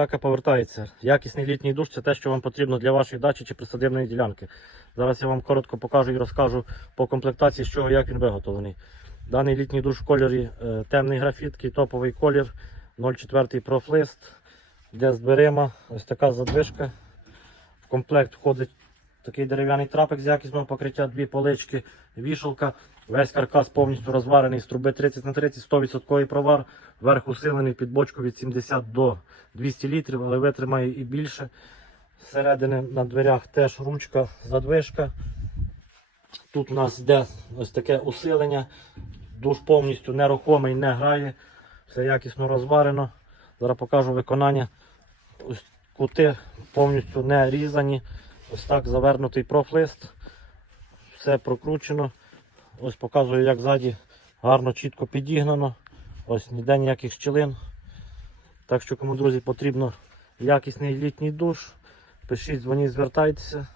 Спека повертається. Якісний літній душ це те, що вам потрібно для вашої дачі чи присадибної ділянки. Зараз я вам коротко покажу і розкажу по комплектації, з чого як він виготовлений. Даний літній душ в кольорі е, темний графіт, топовий колір 0,4 профлист, де з дверима, ось така задвижка. В комплект входить такий дерев'яний трапик з якісного покриття, дві полички, вішалка. Весь каркас повністю розварений з труби 30 на 30, 100% провар. Верх усилений під бочку від 70 до 200 літрів, але витримає і більше. Зсередини на дверях теж ручка, задвижка. Тут у нас йде ось таке усилення. Душ повністю нерухомий, не грає. Все якісно розварено. Зараз покажу виконання. Кути повністю не різані. Ось так завернутий профлист. Все прокручено. Ось показую, як ззаді гарно, чітко підігнано. Ось ніде ніяких щілин. Так що, кому, друзі, потрібно якісний літній душ. Пишіть, дзвоніть, звертайтеся.